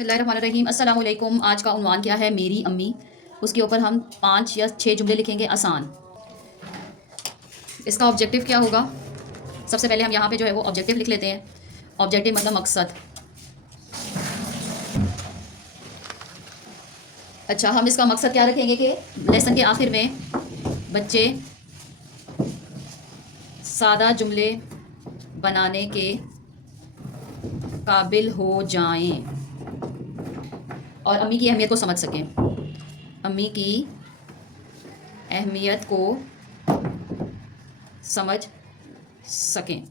बिस्मिल्लाहिर्रहमानिर्रहीम। अस्सलाम वालेकुम। आज का उन्वान क्या है? मेरी अम्मी। उसके ऊपर हम 5 या 6 जुमले लिखेंगे आसान। इसका ऑब्जेक्टिव क्या होगा? सबसे पहले हम यहाँ पे जो है वो ऑब्जेक्टिव लिख लेते हैं। ऑब्जेक्टिव मतलब मकसद। अच्छा, हम इसका मकसद क्या रखेंगे कि लेसन के आखिर में बच्चे सादा जुमले बनाने के काबिल हो जाएं और अम्मी की अहमियत को समझ सकें। अम्मी की अहमियत को समझ सकें।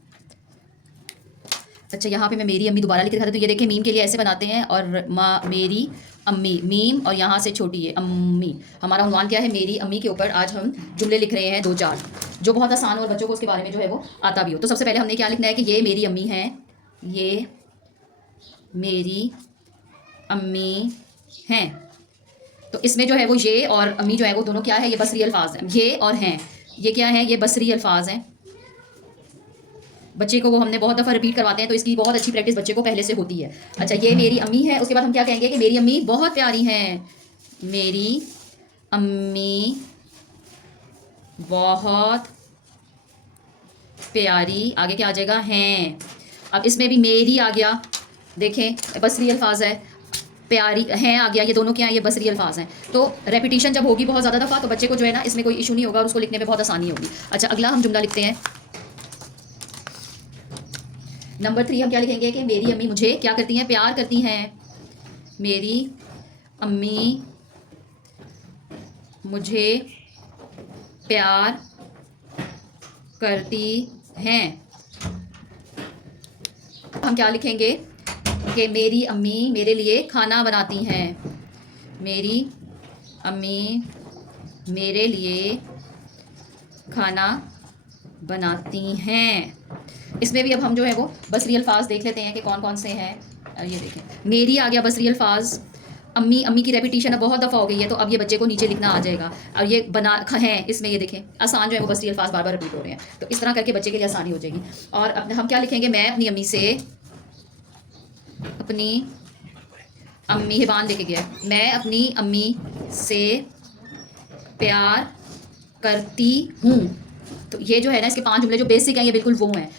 अच्छा, यहाँ पे मैं मेरी अम्मी दोबारा लिख रखा था, तो ये देखिए मीम के लिए ऐसे बनाते हैं और माँ मेरी अम्मी, मीम और यहाँ से छोटी है अम्मी। हमारा उन्वान क्या है? मेरी अम्मी के ऊपर आज हम जुमले लिख रहे हैं 2-4 जो बहुत आसान हो और बच्चों को उसके बारे में जो है वो आता भी हो। तो सबसे पहले हमने क्या लिखना है कि ये मेरी अम्मी हैं, ये मेरी अम्मी हैं। तो इसमें जो है वो ये और अम्मी जो है वो दोनों क्या है? ये बसरी अल्फाज हैं। ये और हैं, ये क्या है? ये बसरी अल्फाज हैं। बच्चे को वो हमने बहुत दफ़ा रिपीट करवाते हैं, तो इसकी बहुत अच्छी प्रैक्टिस बच्चे को पहले से होती है। अच्छा, ये मेरी अम्मी है। उसके बाद हम क्या कहेंगे कि मेरी अम्मी बहुत प्यारी हैं। मेरी अम्मी बहुत प्यारी, आगे क्या आ जाएगा? हैं। अब इसमें भी मेरी आ गया, देखें बसरी अल्फाज है, प्यारी हैं आ गया, ये दोनों क्या हैं? ये बसरी अल्फाज हैं। तो रेपिटेशन जब होगी बहुत ज़्यादा दफ़ा तो बच्चे को जो है ना इसमें कोई इशू नहीं होगा और उसको लिखने में बहुत आसानी होगी। अच्छा, अगला हम जुमला लिखते हैं। नंबर 3 हम क्या लिखेंगे कि मेरी अम्मी मुझे क्या करती हैं? प्यार करती हैं। मेरी अम्मी मुझे प्यार करती हैं। हम क्या लिखेंगे कि मेरी अम्मी मेरे लिए खाना बनाती हैं। मेरी अम्मी मेरे लिए खाना बनाती हैं। इसमें भी अब हम जो है वो बसरी अल्फाज देख लेते हैं कि कौन कौन से हैं। ये देखें, मेरी आ गया बसरी अल्फाज। अम्मी, अम्मी की रेपिटेशन अब बहुत दफ़ा हो गई है, तो अब ये बच्चे को नीचे लिखना आ जाएगा। और ये बना हैं, इसमें ये देखें आसान जो है वो बसरी अल्फाज बार बार रिपीट हो रहे हैं, तो इस तरह करके बच्चे के लिए आसानी हो जाएगी। और अब हम क्या लिखेंगे? मैं अपनी अम्मी से, अपनी अम्मी हिबान लेके गया, मैं अपनी अम्मी से प्यार करती हूँ। तो ये जो है ना इसके 5 जुमले जो बेसिक हैं ये बिल्कुल वो हैं।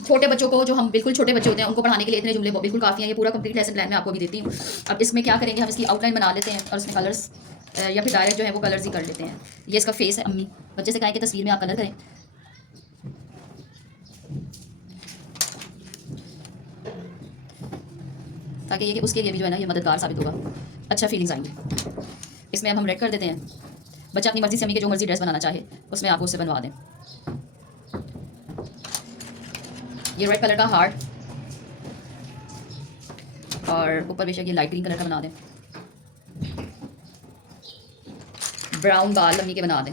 छोटे बच्चों को, जो हम बिल्कुल छोटे बच्चे होते हैं उनको पढ़ाने के लिए इतने जुमले बिल्कुल काफ़ी हैं। ये पूरा कंप्लीट लेसन प्लान मैं आपको भी देती हूँ। अब इसमें क्या करेंगे? हम इसकी आउटलाइन बना लेते हैं और इसमें कलर्स या फिर डायरेक्ट जो है वो कलर्स ही कर लेते हैं। ये इसका फेस है अम्मी। बच्चे से कहें कि तस्वीर में आप कलर करें। ताकि ये कि उसके लिए भी जो है ना ये मददगार साबित होगा, अच्छा फीलिंग्स आएंगी। इसमें अब हम रेड कर देते हैं। बच्चा अपनी मर्ज़ी से अम्मी के जो मर्ज़ी ड्रेस बनाना चाहे उसमें आप उससे बनवा दें। ये रेड कलर का हार्ट और ऊपर बेशक ये लाइट ग्रीन कलर का बना दें। ब्राउन बाल अम्मी के बना दें।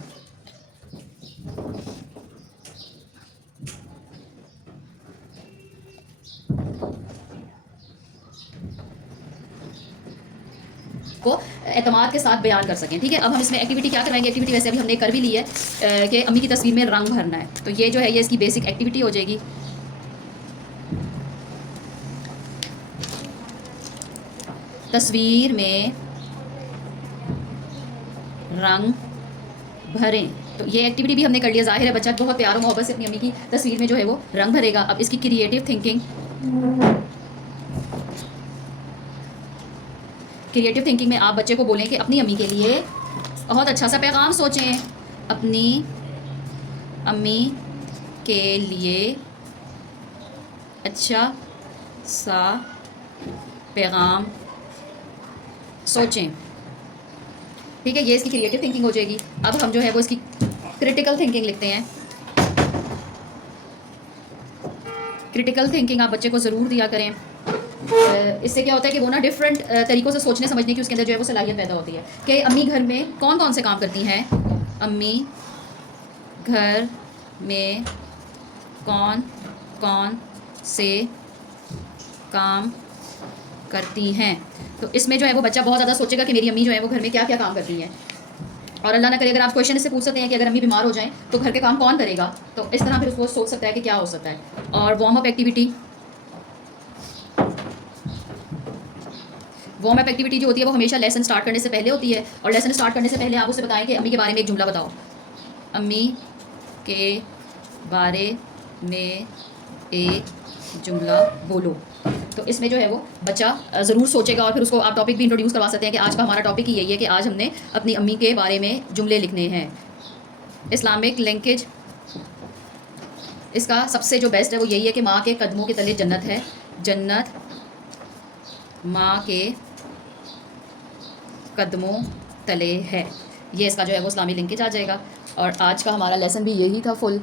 को एतमाद के साथ बयान कर सकें। ठीक है, अब हम इसमें एक्टिविटी क्या करवाएंगे? एक्टिविटी वैसे अभी हमने कर भी ली है कि अम्मी की तस्वीर में रंग भरना है, तो ये जो है ये इसकी बेसिक एक्टिविटी हो जाएगी। तस्वीर में रंग भरें, तो ये एक्टिविटी भी हमने कर लिया। जाहिर है बच्चा बहुत प्यार और मोहब्बत से अपनी अम्मी की तस्वीर में जो है वो रंग भरेगा। अब इसकी क्रिएटिव थिंकिंग में आप बच्चे को बोलें कि अपनी अम्मी के लिए बहुत अच्छा सा पैगाम सोचें। अपनी अम्मी के लिए अच्छा सा पैगाम सोचें। ठीक है, ये इसकी क्रिएटिव थिंकिंग हो जाएगी। अब हम जो है वो इसकी क्रिटिकल थिंकिंग लिखते हैं। क्रिटिकल थिंकिंग आप बच्चे को ज़रूर दिया करें। इससे क्या होता है कि वो ना डिफरेंट तरीक़ों से सोचने समझने की उसके अंदर जो है वो सलाहियत पैदा होती है कि अम्मी घर में कौन कौन से काम करती हैं। अम्मी घर में कौन कौन से काम करती हैं। तो इसमें जो है वो बच्चा बहुत ज़्यादा सोचेगा कि मेरी अम्मी जो है वो घर में क्या क्या काम करती हैं। और अल्लाह ना करे अगर आप क्वेश्चन इससे पूछ सकते हैं कि अगर अम्मी बीमार हो जाएं तो घर के काम कौन करेगा, तो इस तरह फिर उसको सोच सकता है कि क्या हो सकता है। और warm up activity warm up activity जो होती है वो हमेशा लेसन स्टार्ट करने से पहले होती है, और लेसन स्टार्ट करने से पहले आप उसे बताएं कि अम्मी के बारे में एक जुमला बताओ। अम्मी के बारे में एक जुमला बोलो। तो इसमें जो है वो बच्चा ज़रूर सोचेगा, और फिर उसको आप टॉपिक भी इंट्रोड्यूस करवा सकते हैं कि आज का हमारा टॉपिक ही यही है कि आज हमने अपनी अम्मी के बारे में जुमले लिखने हैं। इस्लामिक लिंकेज इसका सबसे जो बेस्ट है वो यही है कि माँ के कदमों के तले जन्नत है। जन्नत माँ के कदमों तले है। ये इसका जो है वो इस्लामी लिंकेज आ जाएगा। और आज का हमारा लेसन भी यही था फुल।